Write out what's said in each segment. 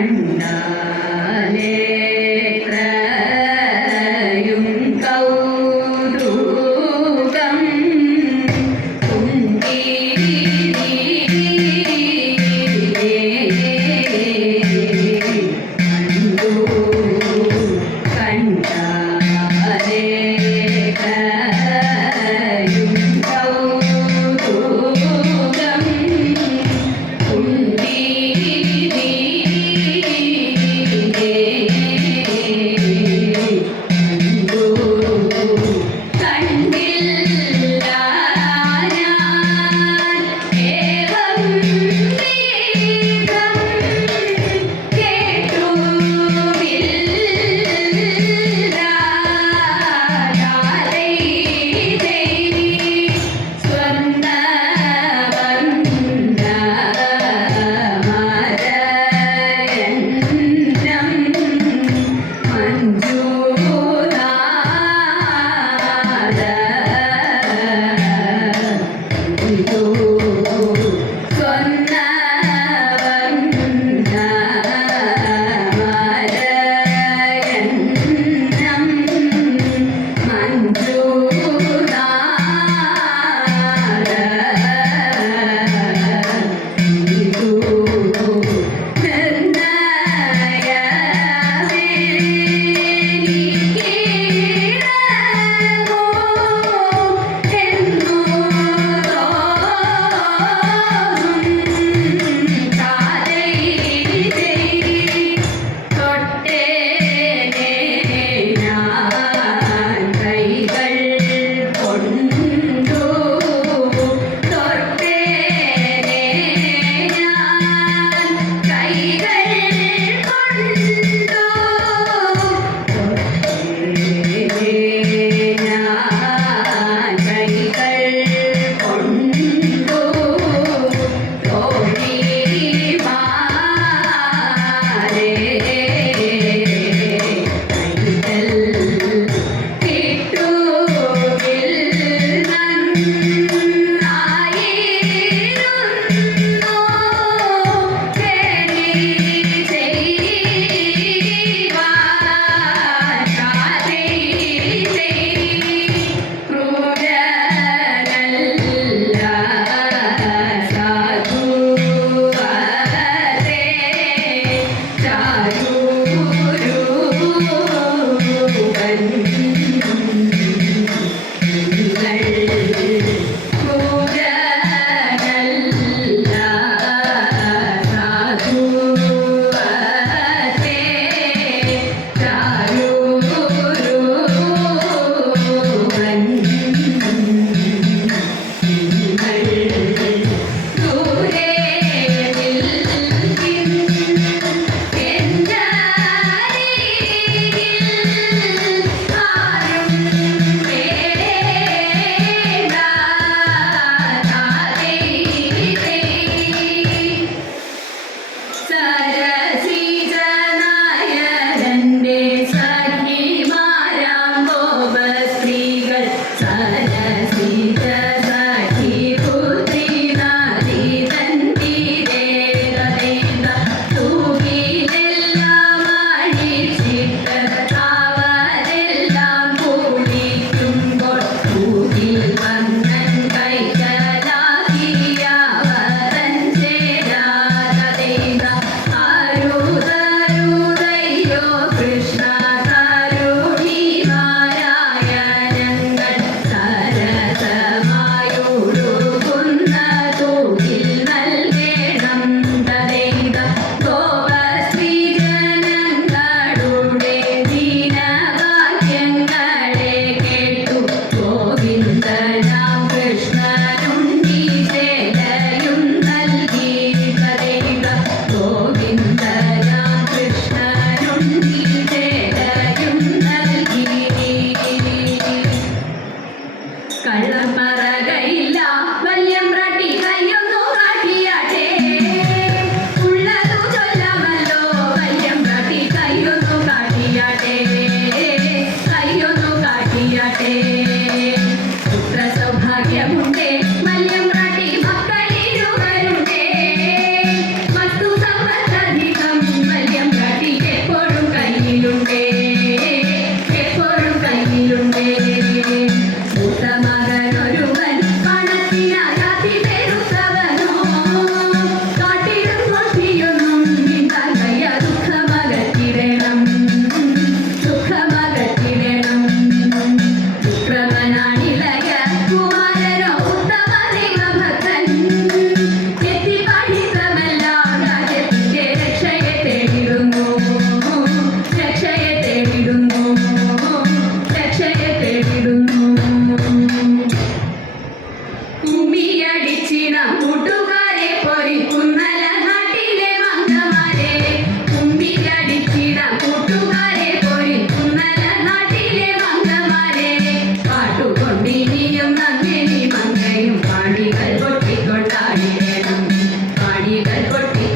കണ്ടാലേ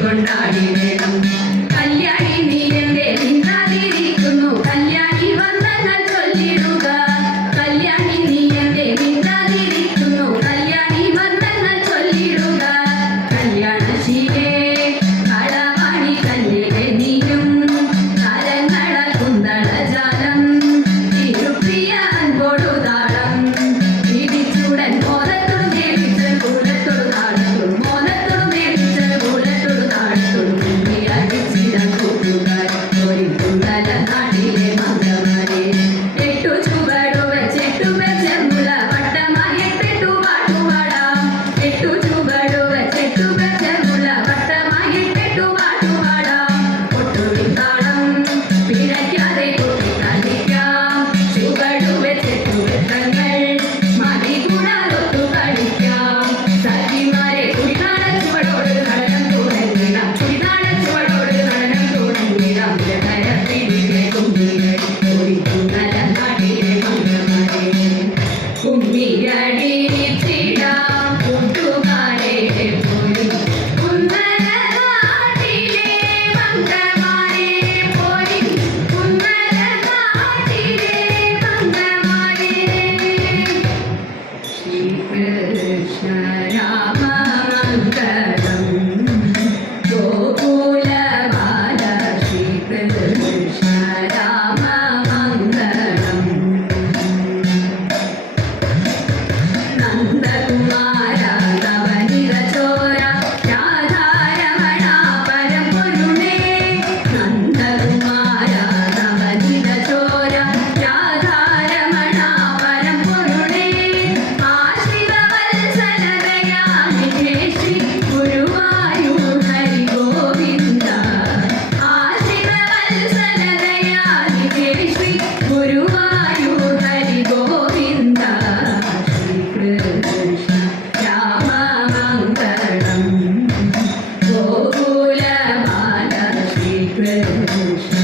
കൊണ്ടാടി വേണം കല്യാണി നീ എന്റെ നിന്നാതിരിക്കുന്നു കല്യാണി വന്ദനം ചൊല്ലിടുക കല്യാണി നീ എന്റെ നിന്നാതിരിക്കുന്നു കല്യാണി വന്ദനം ചൊല്ലിടുക കല്യാണശീലേ കളവാണി കല്ലിലെ നീയും താരങ്ങള കുന്തള ജാലം തിരുപ്രിയ അൻപോടു താളം ഇടിച്ചുടൻ മോദത്തോട് മേടിച്ച കൂലത്തോട് താളത്തോട് മോദത്തോട് മേടിച്ച കൂലത്തോട് താളത്തോട് കുമ്പി അടിച്ചിട കൂട്ടുകാർ ഒരു കുന്തല നാട്ടിലെ മംഗമാരെ എട്ടു ചുവടു വെച്ചെട്ടു വെച്ചെന്നുള്ള വട്ടമായി എട്ടു പാട്ടുപാടാം എട്ടു ചുവടു വെച്ചെട്ടു വെച്ചെന്നുള്ള വട്ടമായി എട്ടു പാട്ടുപാടാം ഒട്ടുവിൻ താളം പിഴയ്ക്കാതെ കൊട്ടി കളിക്കാം ചുവടു വെച്ചെട്ടു വെട്ടങ്ങൾ മതി കൂടാതൊത്തു കളിക്കാം സഖിമാരെ കുടിനാട ചുവടോട് നടനം തുടങ്ങിടാം കുടിനാട ചുവടോട് നടനം തുടങ്ങിടാം കരപ്പിടിലെ കുമ്മികൾ ഒരിക്കുന്നല നാട്ടിലെ മംഗമാരെ കുമ്മിയടിച്ചിടാം കൂട്ടുകാരെ പോയി കുന്നല നാട്ടിലെ മംഗമാരെ പോയി കുന്നല നാട്ടിലെ മംഗമാരെ ശ്രീകൃഷ്ണ രാമ മംഗളം ഗോകുലബാല ശ്രീകൃഷ്ണ രാമ മംഗളം നന്ദകുമാര നവനിത ചോര രാധാരമണ പരമ്പൊരുളേ നന്ദകുമാര നവനിത ചോര രാധാരമണ പരമ്പൊരുളേ ആശ്രിതവത്സലതയാമി ശ്രീ ഗുരുവായൂർ ഹരി ഗോവിന്ദ ആശ്രിതവത്സലതയാമി ശ്രീ ഗുരുവായൂർ ഹരി ഗോവിന്ദ ശ്രീകൃഷ്ണ രാമ മംഗളം ഗോകുലബാല ശ്രീകൃഷ്ണ